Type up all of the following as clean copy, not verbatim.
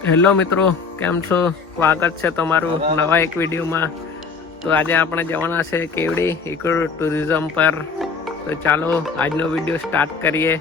Hello મિત્રો, કેમ છો? સ્વાગત છે તમારું નવા એક વિડીયોમાં. તો આજે આપણે જવાના છે કેવડી ઇકો ટુરિઝમ પર. તો ચાલો આજનો વિડીયો સ્ટાર્ટ કરીએ.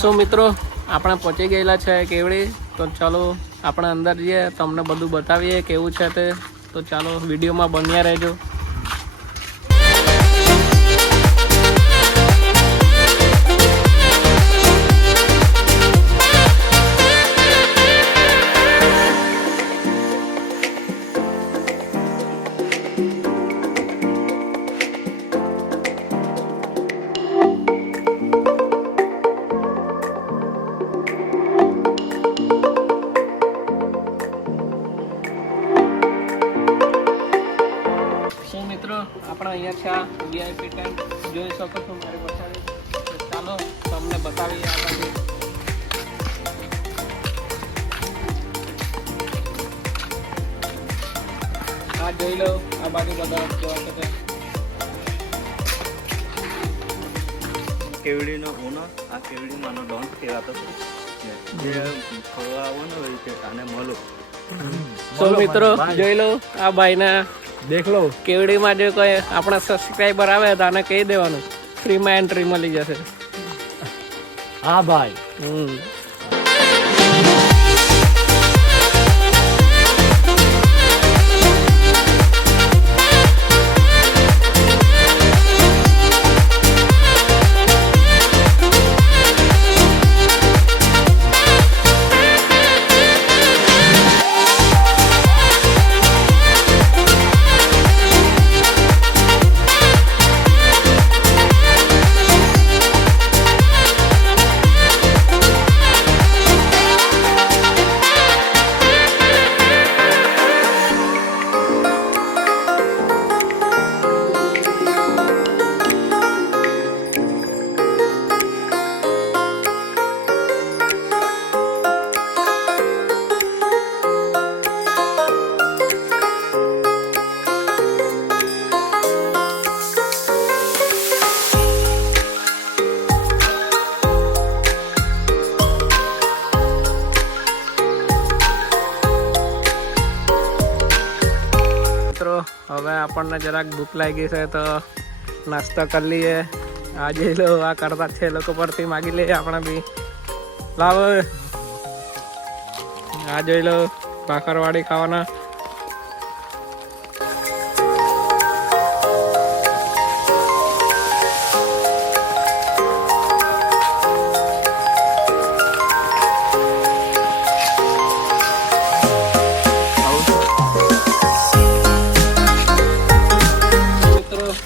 સો મિત્રો, આપણે પહોંચી ગયેલા છે કેવડી. તો ચાલો આપણે અંદર જઈએ, તમને બધું બતાવીએ કેવું છે તે. તો ચાલો વિડીયોમાં બન્યા રહેજો. મિત્રો, આપણે અહીંયા છે વીઆઈપી ટેન્ટ જોઈ શકો છો મારી પાછળ. ચાલો તમને બતાવીએ આ બાજુ. આ જોઈ લો, આ બાજુ બધા જોવા શકે. કેવડીનો ઓનર, આ કેવડીમાંનો ડોન કહેવાતો છે. જે ફરવા આવવાનો હોય છે તાને મળો. સો મિત્રો, જોઈ લો આ ભાઈના. દેખ લો, કેવડીમાં જો કોઈ આપણા સબસ્ક્રાઈબર આવે તો આને કહી દેવાનું, ફ્રીમાં એન્ટ્રી મળી જશે. હા ભાઈ. હવે આપણને જરાક ભૂખ લાગી છે તો નાસ્તો કરી લઈએ. આ જે લો આ કરતા છે લોકો પરથી માગી લઈએ આપણે બી. લાવો, આ જોઈ લો ભાખરવાડી ખાવાના.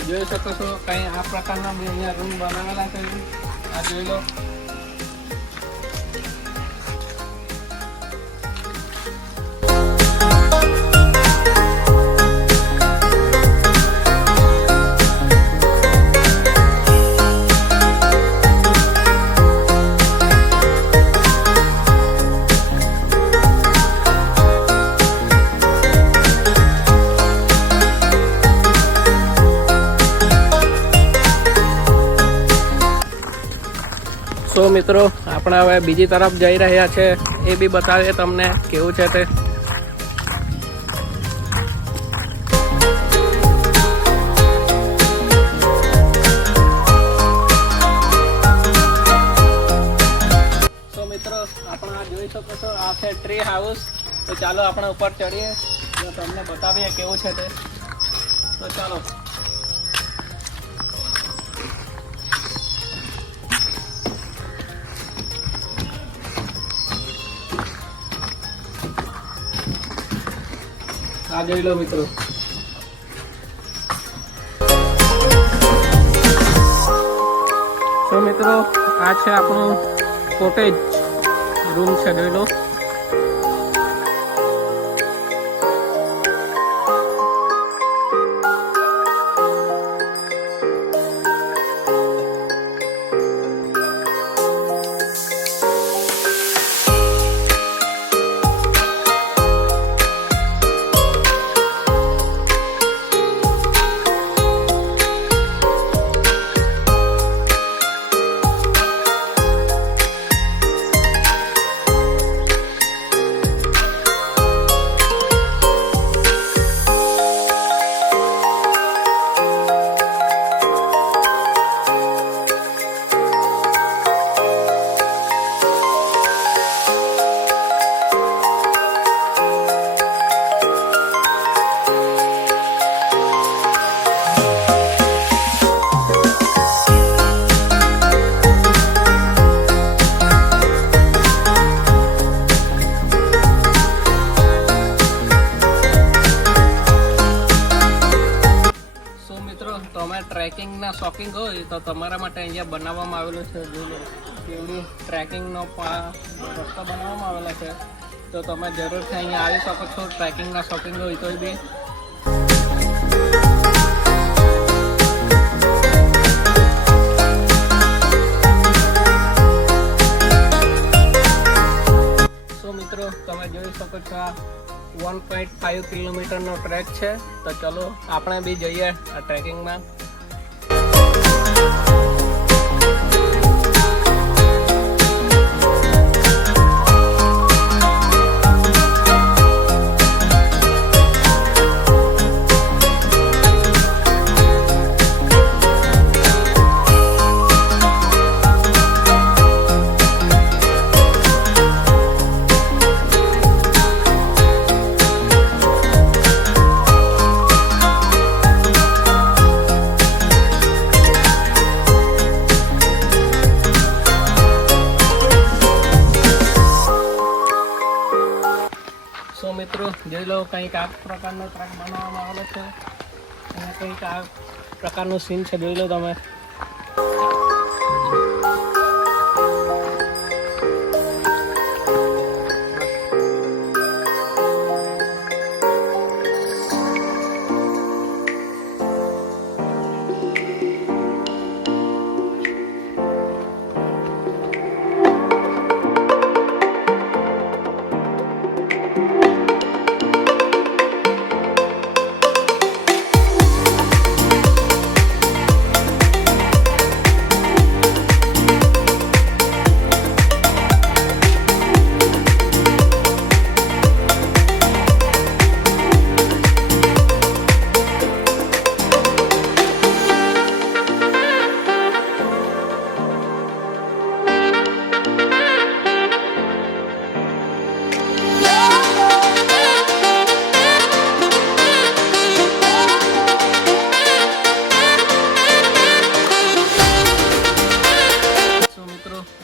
જોઈ શકો છો કઈ આ પ્રકારના બી અહીંયા રૂમ બનાવેલા છે. આ જોઈ લો. તો મિત્રો, આપણે હવે બીજી તરફ જઈ રહ્યા છે, એ બી બતાવીએ તમને કેવું છે તે. તો મિત્રો, આપણે આ જોઈ શકો છો, આ છે ટ્રી હાઉસ. તો ચાલો આપણે ઉપર ચડીએ. તો તમને બતાવીએ કેવું છે તે. તો ચાલો. આ જોઈ લો મિત્રો. તો મિત્રો આ છે આપણું કોટેજ રૂમ છે, જોઈ લો. તમે ટ્રેકિંગના શોખીન હોય તો તમારા માટે અહીંયા બનાવવામાં આવેલું છે. કેવડી ટ્રેકિંગનો રસ્તો બનાવવામાં આવેલો છે, તો તમે જરૂરથી અહીંયા આવી શકો છો ટ્રેકિંગના શોખીન હોય તો બી. તો મિત્રો તમે જોઈ શકો છો આ 1.5 કિલોમીટરનો ટ્રેક છે. તો ચલો આપણે બી જઈએ આ ટ્રેકિંગમાં. મિત્રો જોઈ લો, કંઈક આ પ્રકારનો ટ્રેક બનાવવામાં આવેલો છે અને કંઈક આ પ્રકારનું સીન છે, જોઈ લો તમે.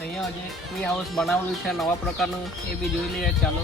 અહીંયા જે ટ્રી હાઉસ બનાવેલું છે નવા પ્રકારનું, એ બી જોઈ લઈએ. ચાલો.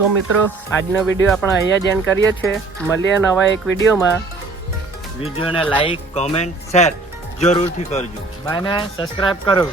સો મિત્રો આજનો વિડીયો આપણે અહીંયા જ એન્ડ કરીએ છીએ. મળીએ નવા એક વિડીયોમાં. વિડીયોને લાઈક કોમેન્ટ શેર જરૂરથી કરજો. ભાઈને સબસ્ક્રાઇબ કરો.